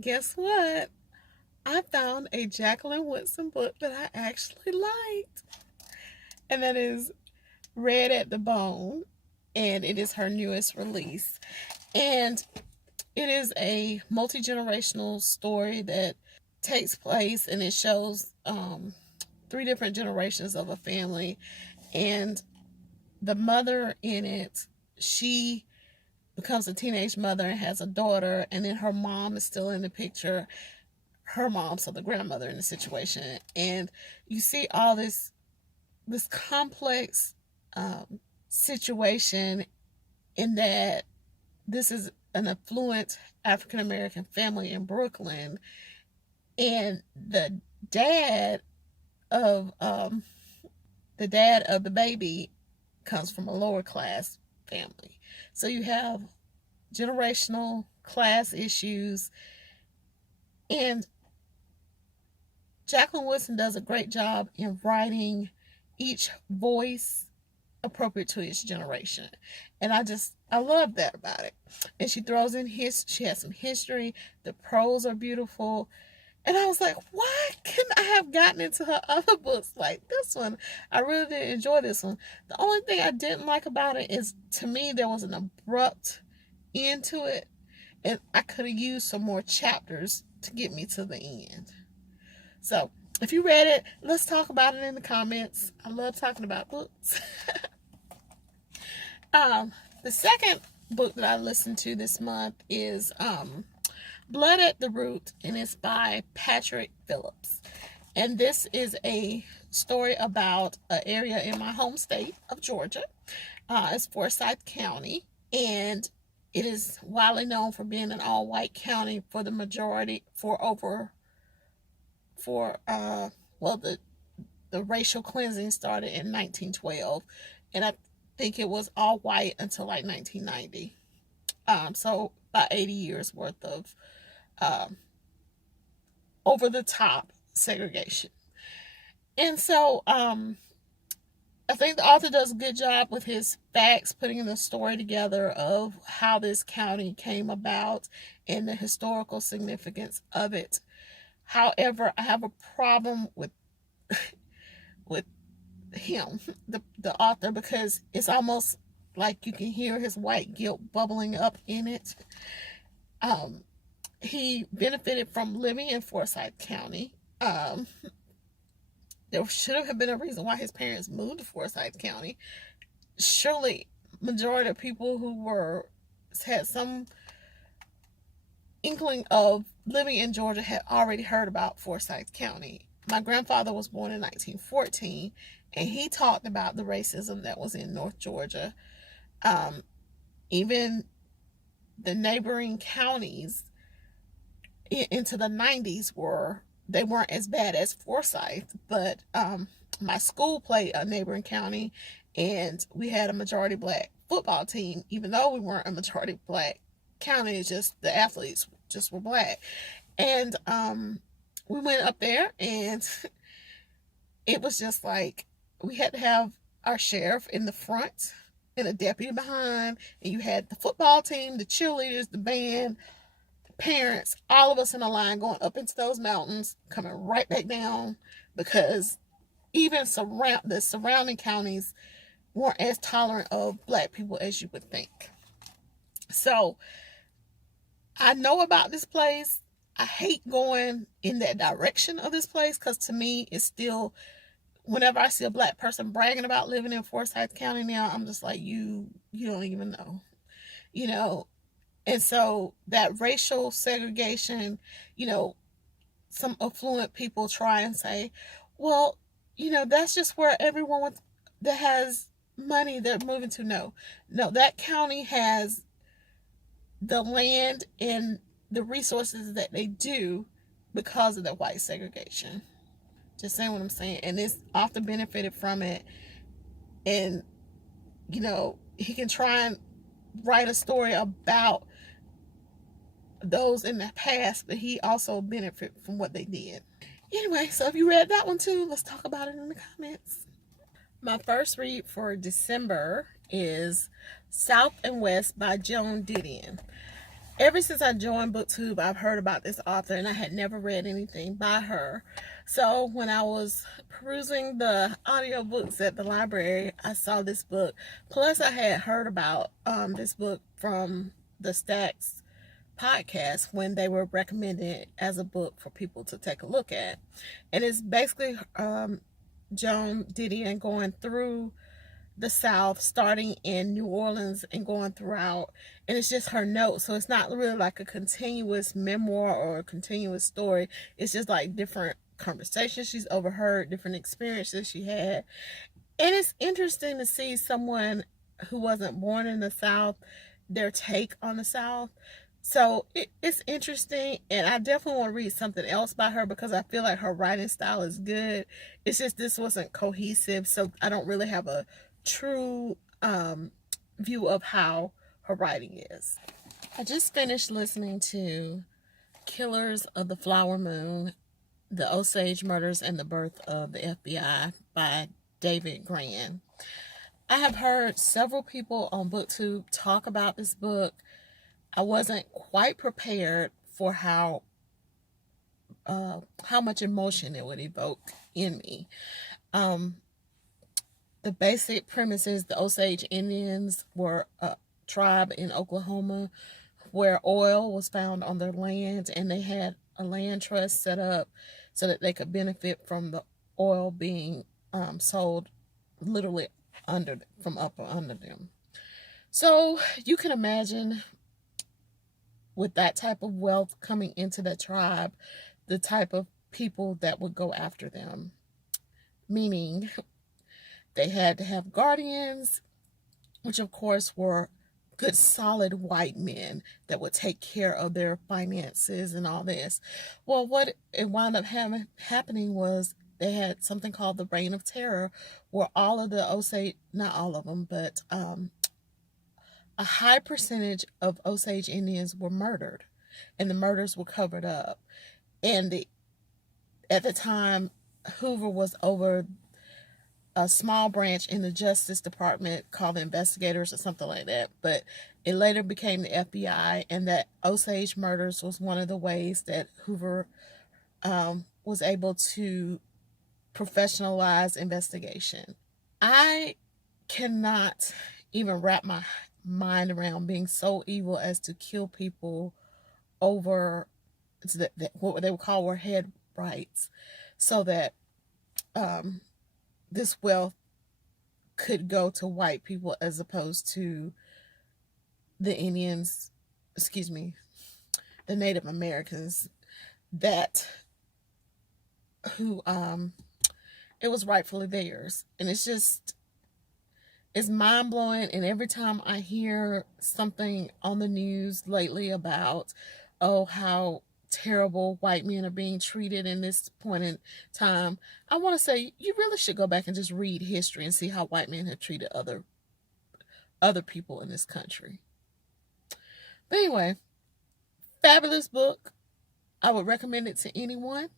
guess what? I found a Jacqueline Woodson book that I actually liked, and that is Red at the Bone, and it is her newest release. And it is a multi generational story that takes place, and it shows three different generations of a family. And the mother in it, she becomes a teenage mother and has a daughter, and then her mom is still in the picture. Her mom, so the grandmother in the situation, and you see all this complex situation in that this is an affluent African American family in Brooklyn, and dad of um, the dad of the baby comes from a lower class family. So you have generational class issues, and Jacqueline Woodson does a great job in writing each voice appropriate to each generation. And I love that about it. And she throws in she has some history. The prose are beautiful. And I was like, why couldn't I have gotten into her other books like this one? I really did enjoy this one. The only thing I didn't like about it is, to me, there was an abrupt end to it. And I could have used some more chapters to get me to the end. So, if you read it, let's talk about it in the comments. I love talking about books. The second book that I listened to this month is Blood at the Root, and it's by Patrick Phillips. And this is a story about an area in my home state of Georgia. It's Forsyth County, and it is widely known for being an all-white county for the majority, the racial cleansing started in 1912, and I think it was all white until like 1990. So about 80 years worth of over the top segregation. And so I think the author does a good job with his facts, putting the story together of how this county came about and the historical significance of it. However, I have a problem with with him, the author, because it's almost like you can hear his white guilt bubbling up in it. He benefited from living in Forsyth County. There should have been a reason why his parents moved to Forsyth County. Surely, majority of people who had some inkling of living in Georgia had already heard about Forsyth County. My grandfather was born in 1914, and he talked about the racism that was in North Georgia. Even the neighboring counties into the 90s weren't as bad as Forsyth, but my school played a neighboring county, and we had a majority black football team, even though we weren't a majority black county. It's just the athletes just were black. And we went up there, and it was just like we had to have our sheriff in the front and a deputy behind, and you had the football team, the cheerleaders, the band, the parents, all of us in a line going up into those mountains, coming right back down, because even the surrounding counties weren't as tolerant of black people as you would think. So I know about this place. I hate going in that direction of this place, because to me, it's still, whenever I see a black person bragging about living in Forsyth County now, I'm just like, you don't even know. And so that racial segregation, some affluent people try and say, well, that's just where everyone that has money, they're moving to. No, that county has the land and the resources that they do because of the white segregation. Just saying what I'm saying. And it's often benefited from it. And, he can try and write a story about those in the past, but he also benefited from what they did. Anyway, so if you read that one too, let's talk about it in the comments. My first read for December is South and West by Joan Didion. ever since I joined BookTube, I've heard about this author and I had never read anything by her. So when I was perusing the audiobooks at the library, I saw this book. Plus, I had heard about this book from the Stacks podcast when they were recommending it as a book for people to take a look at. And it's basically Joan Didion going through the South, starting in New Orleans and going throughout. And it's just her notes. So it's not really like a continuous memoir or a continuous story. It's just like different conversations she's overheard, different experiences she had. And it's interesting to see someone who wasn't born in the South, their take on the South. So it's interesting, and I definitely want to read something else by her because I feel like her writing style is good. It's just this wasn't cohesive, so I don't really have a true view of how her writing is. I just finished listening to Killers of the Flower Moon, The Osage Murders and the Birth of the FBI by David Grann. I have heard several people on BookTube talk about this book. I wasn't quite prepared for how much emotion it would evoke in me. The basic premise is the Osage Indians were a tribe in Oklahoma where oil was found on their land, and they had a land trust set up so that they could benefit from the oil being sold literally from up or under them. So you can imagine, with that type of wealth coming into the tribe, the type of people that would go after them. Meaning they had to have guardians, which of course were good, solid white men that would take care of their finances and all this. Well, what it wound up happening was they had something called the Reign of Terror, where all of the Osage, not all of them, but a high percentage of Osage Indians were murdered, and the murders were covered up. And at the time, Hoover was over a small branch in the Justice Department called the Investigators or something like that, but it later became the FBI, and that Osage murders was one of the ways that Hoover was able to professionalize investigation. I cannot even wrap my mind around being so evil as to kill people over what they would call were head rights, so that this wealth could go to white people as opposed to the Indians, the Native Americans, who it was rightfully theirs. And it's mind-blowing. And every time I hear something on the news lately about how terrible white men are being treated in this point in time, I want to say you really should go back and just read history and see how white men have treated other people in this country. But anyway, fabulous book. I would recommend it to anyone.